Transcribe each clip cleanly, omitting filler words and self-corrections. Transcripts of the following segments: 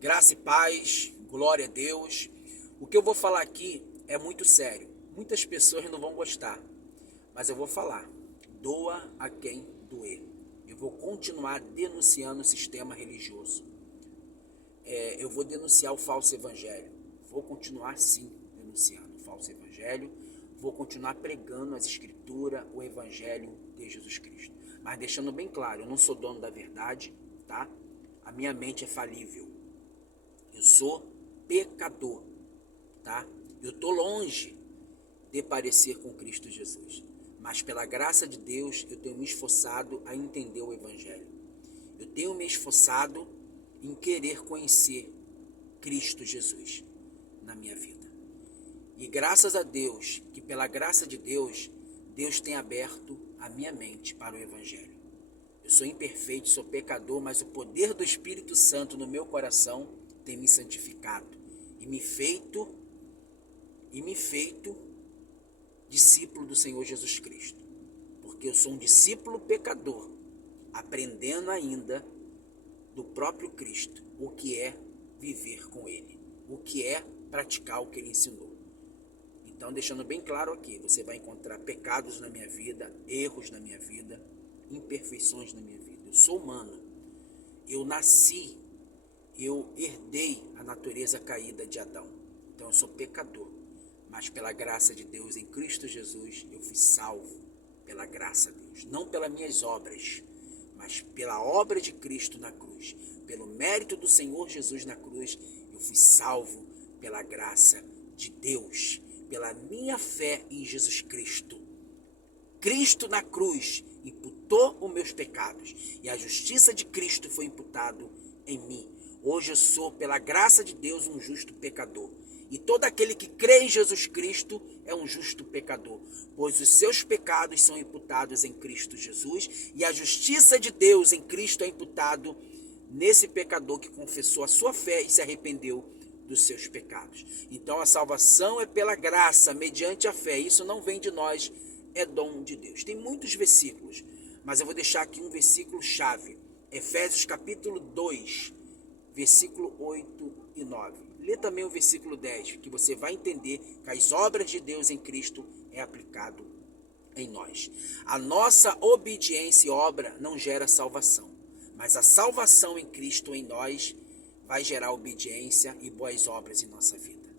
Graça e paz, glória a Deus. O que eu vou falar aqui é muito sério. Muitas pessoas não vão gostar, mas eu vou falar. Doa a quem doer. Eu vou continuar denunciando o sistema religioso. Eu vou denunciar o falso evangelho. Vou continuar sim denunciando o falso evangelho. Vou continuar pregando as escrituras, o evangelho de Jesus Cristo. Mas deixando bem claro, eu não sou dono da verdade, tá? A minha mente é falível. Eu sou pecador, tá? Eu estou longe de parecer com Cristo Jesus. Mas pela graça de Deus, eu tenho me esforçado a entender o Evangelho. Eu tenho me esforçado em querer conhecer Cristo Jesus na minha vida. E graças a Deus, que pela graça de Deus, Deus tem aberto a minha mente para o Evangelho. Eu sou imperfeito, sou pecador, mas o poder do Espírito Santo no meu coração tem me santificado e me feito discípulo do Senhor Jesus Cristo. Porque eu sou um discípulo pecador, aprendendo ainda do próprio Cristo o que é viver com Ele, o que é praticar o que Ele ensinou. Então, deixando bem claro aqui, você vai encontrar pecados na minha vida, erros na minha vida, imperfeições na minha vida. Eu sou humano, eu nasci, eu herdei a natureza caída de Adão. Então eu sou pecador, mas pela graça de Deus em Cristo Jesus eu fui salvo, pela graça de Deus, não pelas minhas obras, mas pela obra de Cristo na cruz, pelo mérito do Senhor Jesus na cruz, eu fui salvo pela graça de Deus, pela minha fé em Jesus Cristo. Cristo na cruz imputou os meus pecados e a justiça de Cristo foi imputado em mim. Hoje eu sou, pela graça de Deus, um justo pecador. E todo aquele que crê em Jesus Cristo é um justo pecador, pois os seus pecados são imputados em Cristo Jesus e a justiça de Deus em Cristo é imputado nesse pecador que confessou a sua fé e se arrependeu dos seus pecados. Então a salvação é pela graça, mediante a fé. Isso não vem de nós, é dom de Deus. Tem muitos versículos, mas eu vou deixar aqui um versículo chave. Efésios capítulo 2, versículo 8 e 9. Lê também o versículo 10, que você vai entender que as obras de Deus em Cristo é aplicado em nós. A nossa obediência e obra não gera salvação, mas a salvação em Cristo em nós vai gerar obediência e boas obras em nossa vida.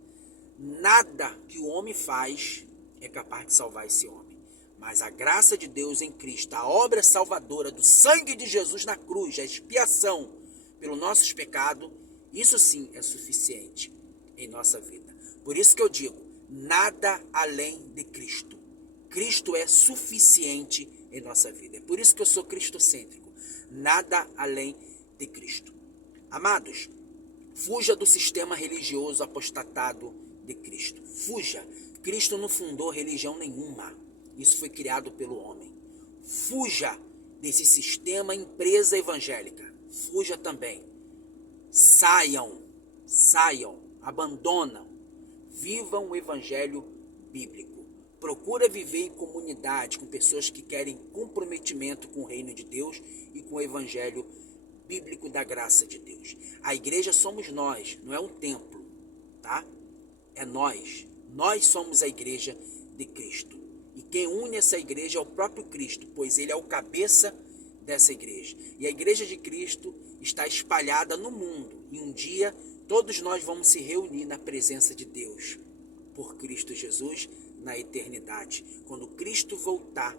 Nada que o homem faz é capaz de salvar esse homem, mas a graça de Deus em Cristo, a obra salvadora do sangue de Jesus na cruz, a expiação pelos nossos pecados, isso sim é suficiente em nossa vida. Por isso que eu digo, nada além de Cristo. Cristo é suficiente em nossa vida. É por isso que eu sou cristocêntrico. Nada além de Cristo. Amados, fuja do sistema religioso apostatado de Cristo. Fuja. Cristo não fundou religião nenhuma. Isso foi criado pelo homem. Fuja desse sistema empresa evangélica. Fuja também. Saiam, abandonam, vivam o evangelho bíblico. Procura viver em comunidade com pessoas que querem comprometimento com o reino de Deus e com o evangelho bíblico da graça de Deus. A igreja somos nós, não é um templo, tá? É nós. Nós somos a igreja de Cristo. E quem une essa igreja é o próprio Cristo, pois ele é o cabeça dessa igreja. E a igreja de Cristo está espalhada no mundo. E um dia todos nós vamos se reunir na presença de Deus por Cristo Jesus na eternidade. Quando Cristo voltar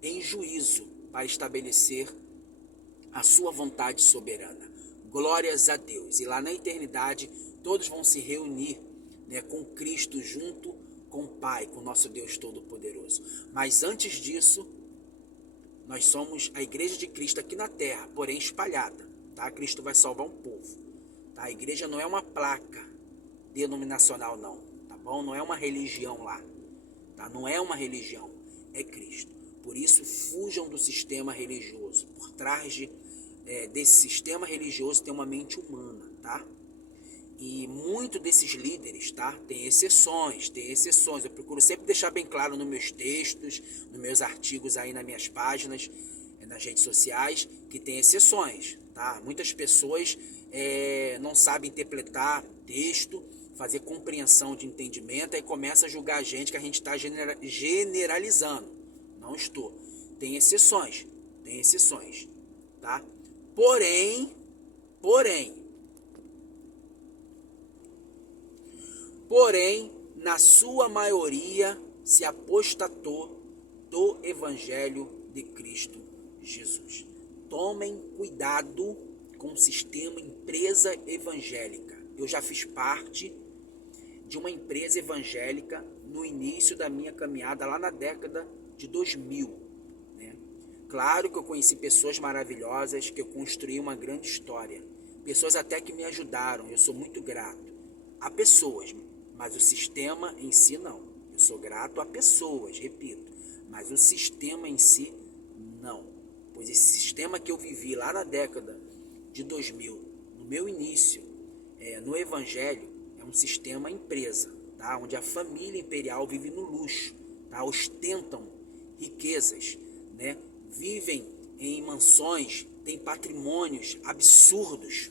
em juízo para estabelecer a sua vontade soberana. Glórias a Deus. E lá na eternidade todos vão se reunir, com Cristo junto com o Pai, com o nosso Deus Todo-Poderoso. Mas antes disso, nós somos a igreja de Cristo aqui na terra, porém espalhada. Tá? Cristo vai salvar um povo. Tá? A igreja não é uma placa denominacional, não. Tá bom? Não é uma religião lá. Tá? Não é uma religião. É Cristo. Por isso, fujam do sistema religioso. Por trás desse sistema religioso tem uma mente humana. Tá? E muito desses líderes, tá? Tem exceções. Eu procuro sempre deixar bem claro nos meus textos, nos meus artigos aí nas minhas páginas, nas redes sociais, que tem exceções, tá? Muitas pessoas não sabe interpretar texto, fazer compreensão de entendimento, aí começa a julgar a gente que a gente está generalizando. Não estou. Tem exceções, tá? Porém, na sua maioria se apostatou do Evangelho de Cristo Jesus. Tomem cuidado com o sistema empresa evangélica. Eu já fiz parte de uma empresa evangélica no início da minha caminhada, lá na década de 2000. Né? Claro que eu conheci pessoas maravilhosas, que eu construí uma grande história. Pessoas até que me ajudaram, eu sou muito grato. A pessoas, mas o sistema em si não. Eu sou grato a pessoas, repito, mas o sistema em si não. Pois esse sistema que eu vivi lá na década de 2000, no meu início, no Evangelho, é um sistema empresa, tá? Onde a família imperial vive no luxo, tá? Ostentam riquezas, né? Vivem em mansões, têm patrimônios absurdos,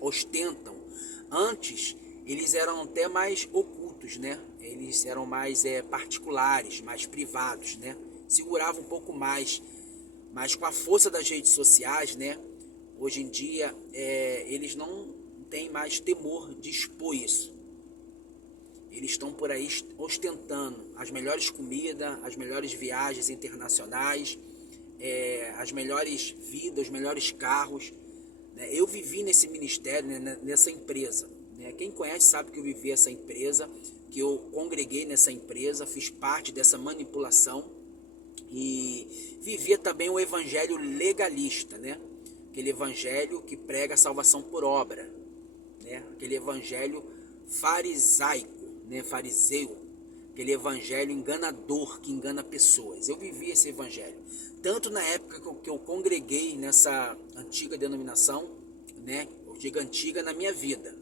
ostentam. Antes, eles eram até mais ocultos, né? Eles eram mais particulares, mais privados, né? Seguravam um pouco mais, mas com a força das redes sociais, né? Hoje em dia, eles não têm mais temor de expor isso. Eles estão por aí ostentando as melhores comidas, as melhores viagens internacionais, as melhores vidas, os melhores carros. Né? Eu vivi nesse ministério, né? Nessa empresa. Né? Quem conhece sabe que eu vivi essa empresa, que eu congreguei nessa empresa, fiz parte dessa manipulação e vivia também o evangelho legalista, né? Aquele evangelho que prega a salvação por obra, né? Aquele evangelho farisaico, né? Fariseu, aquele evangelho enganador que engana pessoas. Eu vivi esse evangelho, tanto na época que eu congreguei nessa antiga denominação, né? Eu digo antiga na minha vida,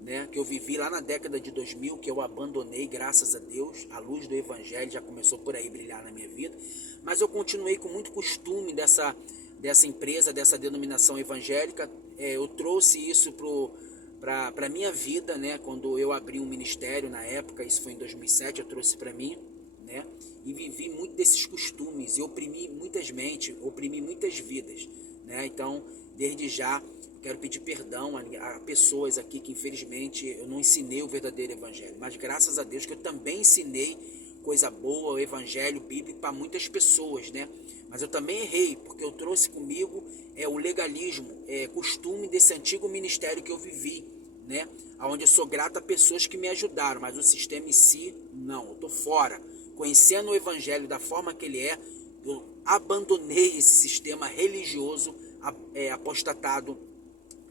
né? Que eu vivi lá na década de 2000, que eu abandonei, graças a Deus, a luz do evangelho já começou por aí brilhar na minha vida, mas eu continuei com muito costume dessa empresa, dessa denominação evangélica. Eu trouxe isso para a minha vida, né? Quando eu abri um ministério na época, isso foi em 2007, eu trouxe para mim, né? E vivi muito desses costumes, e oprimi muitas mentes, oprimi muitas vidas, né? Então, desde já, quero pedir perdão a pessoas aqui que infelizmente eu não ensinei o verdadeiro evangelho, mas graças a Deus que eu também ensinei coisa boa, o evangelho bíblico para muitas pessoas, né? Mas eu também errei, porque eu trouxe comigo o legalismo, costume desse antigo ministério que eu vivi, né? Onde eu sou grato a pessoas que me ajudaram, mas o sistema em si, não, eu estou fora. Conhecendo o evangelho da forma que ele eu abandonei esse sistema religioso apostatado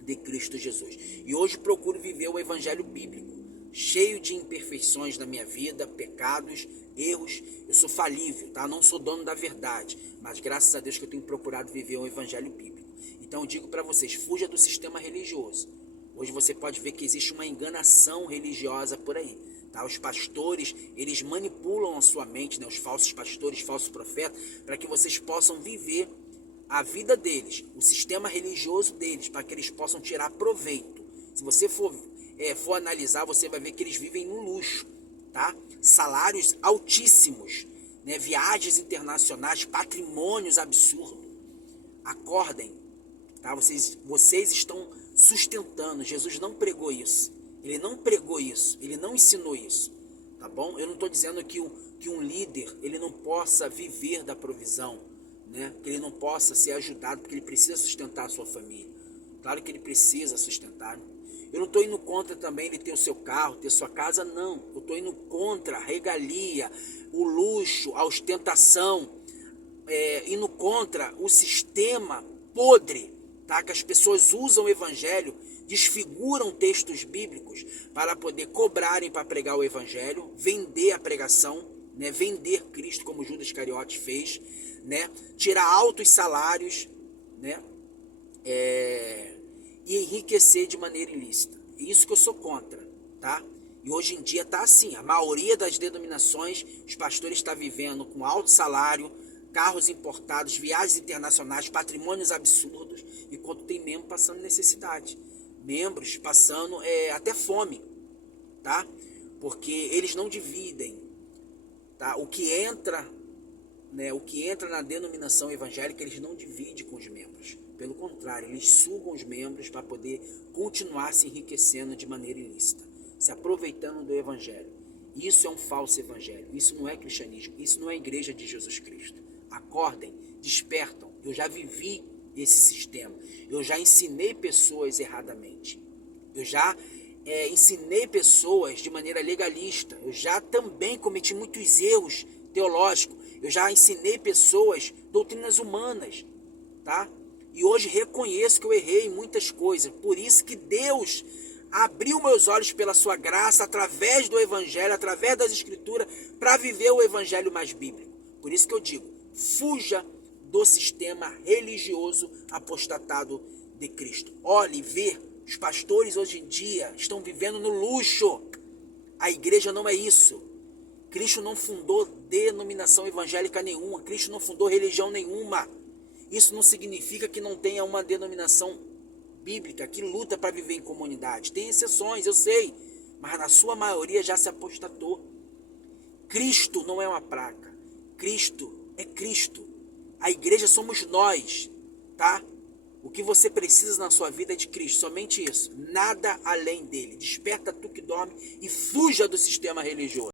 de Cristo Jesus. E hoje procuro viver o evangelho bíblico, cheio de imperfeições na minha vida, pecados, erros. Eu sou falível, tá? Não sou dono da verdade, mas graças a Deus que eu tenho procurado viver o evangelho bíblico. Então eu digo para vocês, fuja do sistema religioso. Hoje você pode ver que existe uma enganação religiosa por aí, tá? Os pastores, eles manipulam a sua mente, né? Os falsos pastores, falsos profetas, para que vocês possam viver a vida deles, o sistema religioso deles, para que eles possam tirar proveito. Se você for analisar, você vai ver que eles vivem no luxo, tá? Salários altíssimos, né? Viagens internacionais, patrimônios absurdos. Acordem, tá? Vocês estão sustentando. Jesus não pregou isso. Ele não pregou isso. Ele não ensinou isso, tá bom? Eu não estou dizendo que um líder ele não possa viver da provisão, né? Que ele não possa ser ajudado, porque ele precisa sustentar a sua família. Claro que ele precisa sustentar. Eu não estou indo contra também ele ter o seu carro, ter sua casa, não. Eu estou indo contra a regalia, o luxo, a ostentação, indo contra o sistema podre, tá? Que as pessoas usam o evangelho, desfiguram textos bíblicos para poder cobrarem para pregar o evangelho, vender a pregação, né? Vender Cristo como Judas Iscariotes fez, né? Tirar altos salários, né? E enriquecer de maneira ilícita. É isso que eu sou contra, tá? E hoje em dia tá assim, a maioria das denominações, os pastores estão vivendo com alto salário, carros importados, viagens internacionais, patrimônios absurdos, enquanto tem membro passando necessidade, membros passando até fome, tá? Porque eles não dividem, tá? O que entra na denominação evangélica, eles não dividem com os membros. Pelo contrário, eles sugam os membros para poder continuar se enriquecendo de maneira ilícita, se aproveitando do evangelho. Isso é um falso evangelho, isso não é cristianismo, isso não é a igreja de Jesus Cristo. Acordem, despertam. Eu já vivi esse sistema, eu já ensinei pessoas erradamente, eu já ensinei pessoas de maneira legalista, eu já também cometi muitos erros teológicos, eu já ensinei pessoas doutrinas humanas, tá? E hoje reconheço que eu errei em muitas coisas, por isso que Deus abriu meus olhos pela sua graça, através do evangelho, através das escrituras, para viver o evangelho mais bíblico. Por isso que eu digo, fuja do sistema religioso apostatado de Cristo. Olhe, vê, os pastores hoje em dia estão vivendo no luxo. A igreja não é isso. Cristo não fundou denominação evangélica nenhuma, Cristo não fundou religião nenhuma. Isso não significa que não tenha uma denominação bíblica que luta para viver em comunidade. Tem exceções, eu sei, mas na sua maioria já se apostatou. Cristo não é uma placa, Cristo é Cristo. A igreja somos nós, tá? O que você precisa na sua vida é de Cristo, somente isso, nada além dele. Desperta tu que dorme e fuja do sistema religioso.